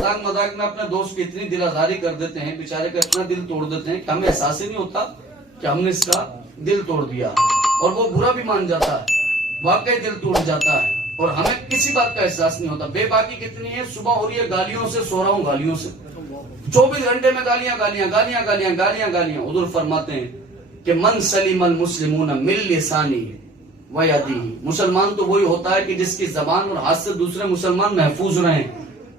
मजाक में अपने दोस्त की इतनी दिल आजारी कर देते हैं, बेचारे का इतना दिल तोड़ देते हैं कि हमें एहसास ही नहीं होता कि हमने इसका दिल तोड़ दिया, और वो बुरा भी मान जाता है, वाकई दिल टूट जाता है, और हमें किसी बात का एहसास नहीं होता। बेबाकी कितनी है, सुबह हो रही है गालियों से, सो रहा हूं गालियों से, 24 घंटे में गालियां गालियां गालियां गालियां गालियां गालियां। हुजूर फरमाते हैं कि मन सलीमल मुस्लिमून मिन लिसानी व यदिही, मुसलमान तो वही होता है कि जिसकी जबान और हाथ से दूसरे मुसलमान महफूज रहे।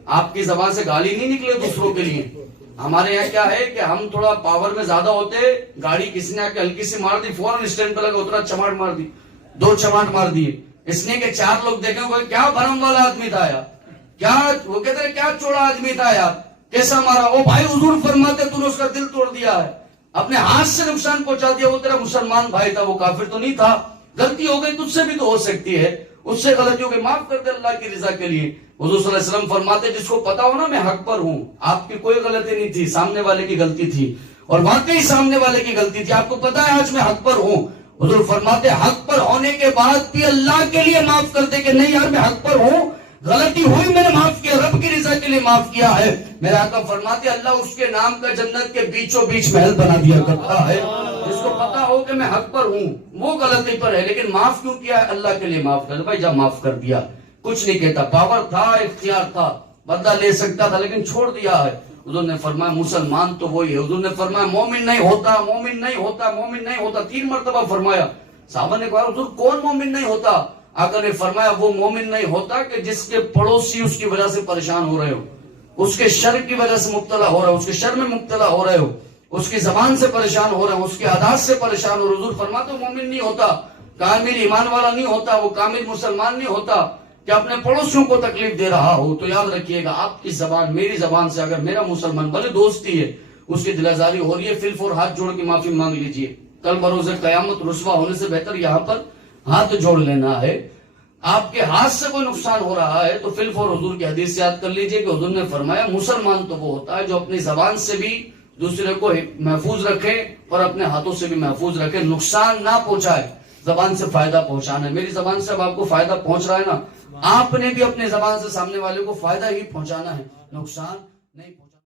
आपकी जबान से गाली नहीं निकले दूसरों के लिए। हमारे यहाँ क्या है कि हम थोड़ा पावर में ज्यादा होते, गाड़ी किसी ने आके हल्की सी मार दी, फौरन स्टैंड पे लगा उतरा, चमाट मार दी, 2 चमाट मार दिए, इसलिए कि 4 लोग देखे कोई क्या भरम वाला आदमी था यार, क्या वो कहते हैं क्या चोड़ा आदमी था यार, कैसा मारा। ओ भाई हुजूर फरमाते तूने उसका दिल तोड़ दिया है, अपने हाथ से नुकसान पहुंचा दिया। वो तेरा मुसलमान भाई था, वो काफिर तो नहीं था, गलती हो गई, तुझसे भी तो हो सकती है, उससे गलती हो गई, माफ कर दे अल्लाह की रजा के लिए। हुजूर सल्लल्लाहु अलैहि वसल्लम फरमाते जिसको पता हो ना मैं हक पर हूँ, आपकी कोई गलती नहीं थी, सामने वाले की गलती थी, और वाकई सामने वाले की गलती थी, आपको पता है आज मैं हक पर हूँ। हुजूर फरमाते हक पर होने के बाद भी अल्लाह के लिए माफ करते कि नहीं यार मैं हक पर हूँ, गलती हुई मैंने माफ किया, रब की रजा के लिए माफ किया है। मेरे आका फरमाते अल्लाह उसके नाम का जन्नत के बीचों बीच महल बना दिया करता है। जिसको पता हो कि मैं हक पर हूँ, वो गलती पर है, लेकिन माफ क्यों किया है, अल्लाह के लिए माफ कर, भाई जब माफ कर दिया, कुछ नहीं कहता, पावर था, इख्तियार था, बदला ले सकता था, लेकिन छोड़ दिया है। हुजूर ने फरमाया मुसलमान तो वही है। हुजूर ने फरमाया मोमिन नहीं होता, मोमिन नहीं होता, मोमिन नहीं होता, 3 मरतबा फरमाया। साहबा ने कहा हुजूर कौन मोमिन नहीं होता? आका ने फरमाया वो मोमिन नहीं होता कि जिसके पड़ोसी उसकी वजह से परेशान हो रहे हो, उसके शर की वजह से मुब्तला हो रहे हो, उसके शर में मुब्तला हो रहे हो, उसकी जबान से परेशान हो रहे हो, उसके आदात से परेशान हो रहे हो। हुजूर फरमाते मोमिन नहीं होता, कामिल ईमान वाला नहीं होता, वो कामिल मुसलमान नहीं होता कि अपने पड़ोसियों को तकलीफ दे रहा हो। तो याद रखिएगा आपकी जबान मेरी जबान से अगर मेरा मुसलमान भले दोस्ती है, उसकी दिलाजारी हो रही है, फिर और हाथ जोड़ के माफी मांग लीजिए। कल बरोज़े क़यामत रुसवा होने से बेहतर यहाँ पर हाथ जोड़ लेना है। आपके हाथ से कोई नुकसान हो रहा है तो फिल फौर हुजूर की हदीस याद कर लीजिए कि हुजूर ने फरमाया मुसलमान तो वो होता है जो अपनी जबान से भी दूसरे को महफूज रखे और अपने हाथों से भी महफूज रखे, नुकसान ना पहुंचाए, जबान से फायदा पहुंचाना है। मेरी जबान से अब आपको फायदा पहुंच रहा है ना, आपने भी अपने जबान से सामने वाले को फायदा ही पहुंचाना है, नुकसान नहीं।